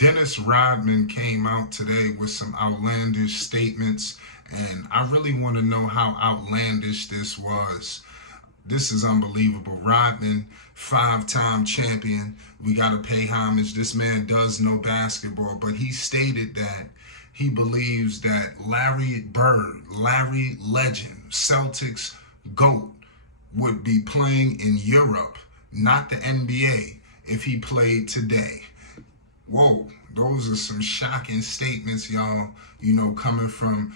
Dennis Rodman came out today with some outlandish statements, and I really want to know how outlandish this was. This is unbelievable. Rodman, five-time champion. We got to pay homage. This man does know basketball, but he stated that he believes that Larry Bird, Larry Legend, Celtics GOAT, would be playing in Europe, not the NBA, if he played today. Whoa, those are some shocking statements, y'all, coming from,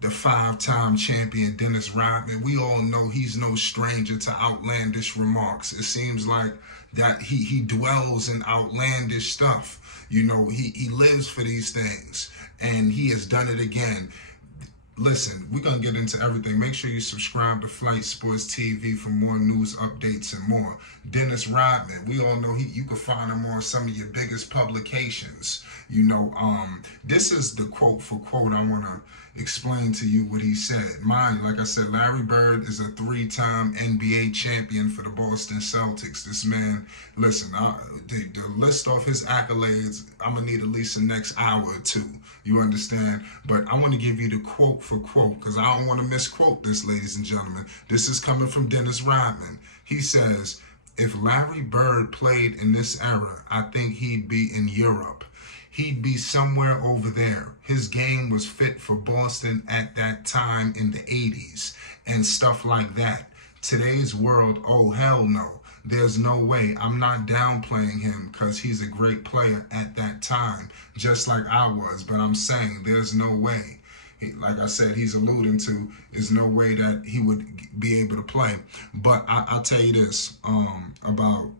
the five-time champion Dennis Rodman. We all know he's no stranger to outlandish remarks. It seems like that he dwells in outlandish stuff. He lives for these things, and he has done it again. Listen, we're going to get into everything. Make sure you subscribe to Flight Sports TV for more news, updates, and more. Dennis Rodman, we all know you can find him on some of your biggest publications. This is the quote for quote I want to explain to you what he said. Mine, like I said, Larry Bird is a three-time NBA champion for the Boston Celtics. This man, listen, the list off his accolades, I'm going to need at least the next hour or two. You understand? But I want to give you the quote for quote because I don't want to misquote this, ladies and gentlemen. This is coming from Dennis Rodman. He says, if Larry Bird played in this era, I think he'd be in Europe. He'd be somewhere over there. His game was fit for Boston at that time in the 80s and stuff like that. Today's world, oh, hell no. There's no way. I'm not downplaying him because he's a great player at that time, just like I was. But I'm saying there's no way. Like I said, he's alluding to there's no way that he would be able to play. But I'll tell you this about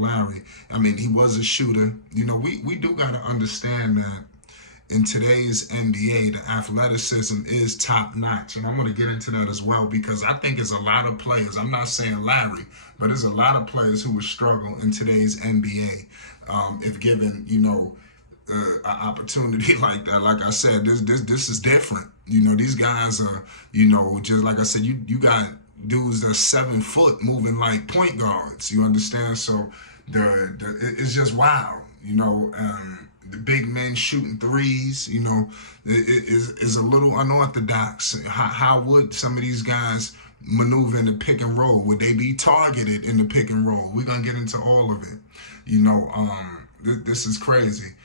Larry. I mean, he was a shooter. We do got to understand that in today's NBA, the athleticism is top notch. And I'm going to get into that as well because I think there's a lot of players. I'm not saying Larry, but there's a lot of players who would struggle in today's NBA if given, an opportunity like that. Like I said, this is different. These guys are, just like I said, you got dudes that's 7 foot moving like point guards. You understand? So it's just wild. The big men shooting threes. It is a little unorthodox. How would some of these guys maneuver in the pick and roll? Would they be targeted in the pick and roll? We're gonna get into all of it. This is crazy.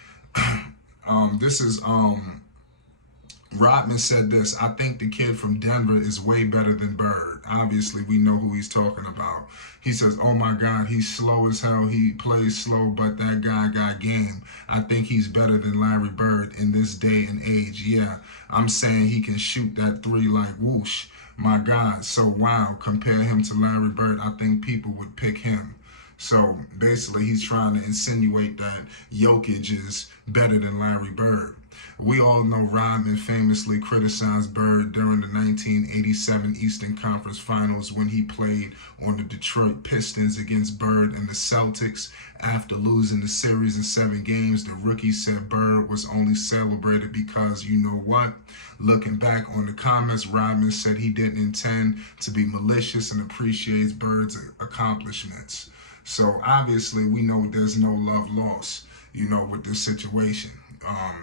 Rodman said this, I think the kid from Denver is way better than Bird. Obviously, we know who he's talking about. He says, oh my God, he's slow as hell. He plays slow, but that guy got game. I think he's better than Larry Bird in this day and age. Yeah, I'm saying he can shoot that three like whoosh. My God, so wow, compare him to Larry Bird. I think people would pick him. So basically, he's trying to insinuate that Jokic is better than Larry Bird. We all know Rodman famously criticized Bird during the 1987 Eastern Conference Finals when he played on the Detroit Pistons against Bird and the Celtics. After losing the series in 7 games, the rookie said Bird was only celebrated because, you know what? Looking back on the comments, Rodman said he didn't intend to be malicious and appreciates Bird's accomplishments. So obviously we know there's no love lost, with this situation.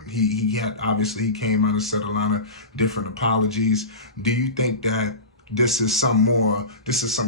He came out and said a lot of different apologies. Do you think that this is some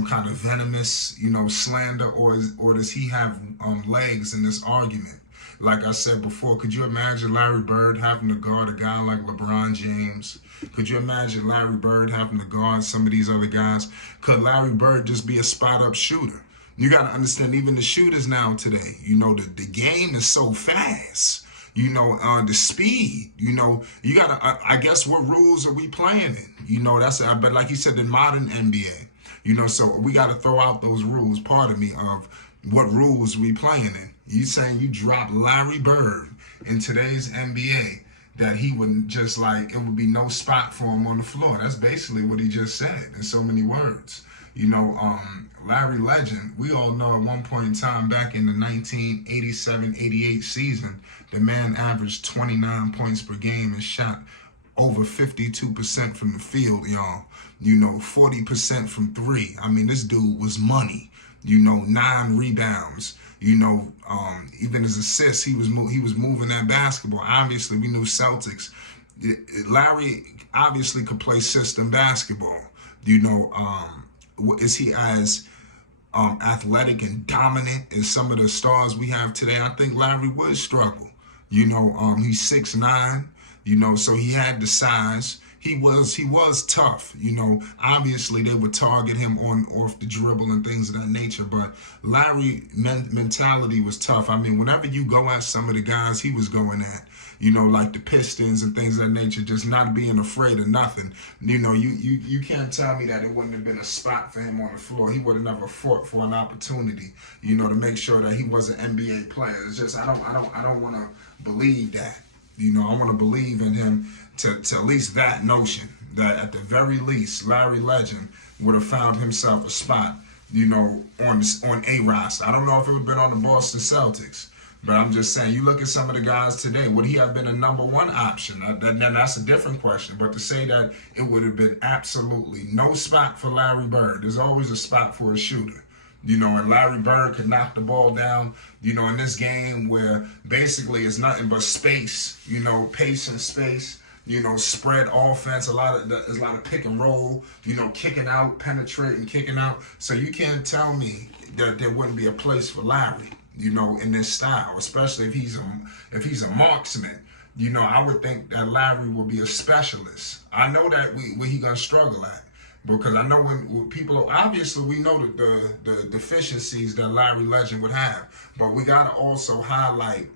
kind of venomous, slander, or does he have legs in this argument? Like I said before, could you imagine Larry Bird having to guard a guy like LeBron James? Could you imagine Larry Bird having to guard some of these other guys? Could Larry Bird just be a spot-up shooter? You got to understand, even the shooters now today, the game is so fast. The speed, you gotta, I guess, what rules are we playing in? But like you said, the modern NBA, so we gotta throw out those rules, pardon me, of what rules we playing in. You saying you drop Larry Bird in today's NBA, that he would just it would be no spot for him on the floor. That's basically what he just said in so many words. Larry Legend, we all know at one point in time back in the 1987-88 season, the man averaged 29 points per game and shot over 52% from the field, y'all. 40% from three. I mean, this dude was money. 9 rebounds. Even his assists, he was moving that basketball. Obviously, we knew Celtics. Larry obviously could play system basketball. Is he as athletic and dominant as some of the stars we have today? I think Larry would struggle. He's 6'9", so he had the size. He was tough. Obviously they would target him off the dribble and things of that nature, but Larry mentality was tough. I mean, whenever you go at some of the guys he was going at, like the Pistons and things of that nature, just not being afraid of nothing. You can't tell me that it wouldn't have been a spot for him on the floor. He would have never fought for an opportunity, to make sure that he was an NBA player. It's just I don't want to believe that. I want to believe in him to at least that notion that at the very least Larry Legend would have found himself a spot, on a roster. I don't know if it would have been on the Boston Celtics. But I'm just saying, you look at some of the guys today, would he have been a number one option? That's a different question. But to say that it would have been absolutely no spot for Larry Bird, there's always a spot for a shooter. And Larry Bird could knock the ball down, in this game where basically it's nothing but space, pace and space, spread offense, there's a lot of pick and roll, kicking out, penetrating, kicking out. So you can't tell me that there wouldn't be a place for Larry, in this style, especially if he's a marksman. I would think that Larry will be a specialist. I know that where he gonna struggle at, because I know when people, obviously we know the deficiencies that Larry Legend would have, but we gotta also highlight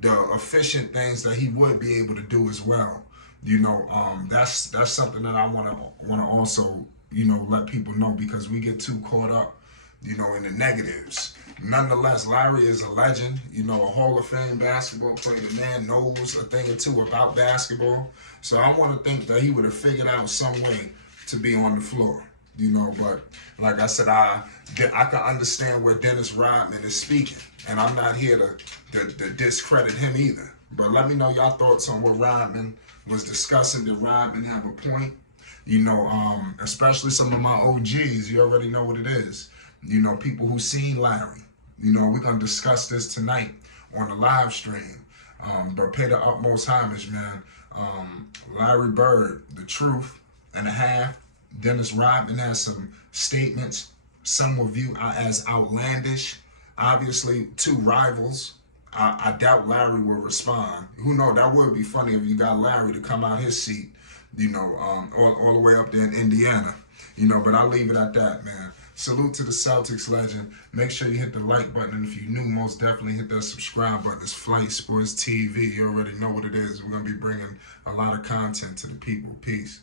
the efficient things that he would be able to do as well. That's something that I wanna also let people know, because we get too caught up in the negatives. Nonetheless, Larry is a legend, a Hall of Fame basketball player. The man knows a thing or two about basketball. So I want to think that he would have figured out some way to be on the floor, but like I said, I can understand where Dennis Rodman is speaking, and I'm not here to discredit him either. But let me know y'all thoughts on what Rodman was discussing. Did Rodman have a point? Especially some of my OGs, you already know what it is. People who seen Larry. We're going to discuss this tonight on the live stream. But pay the utmost homage, man. Larry Bird, the truth and a half. Dennis Rodman has some statements some will view as outlandish. Obviously, two rivals. I doubt Larry will respond. Who knows? That would be funny if you got Larry to come out his seat, all the way up there in Indiana. But I'll leave it at that, man. Salute to the Celtics legend. Make sure you hit the like button, and if you're new, most definitely hit that subscribe button. It's Flight Sports TV. You already know what it is. We're going to be bringing a lot of content to the people. Peace.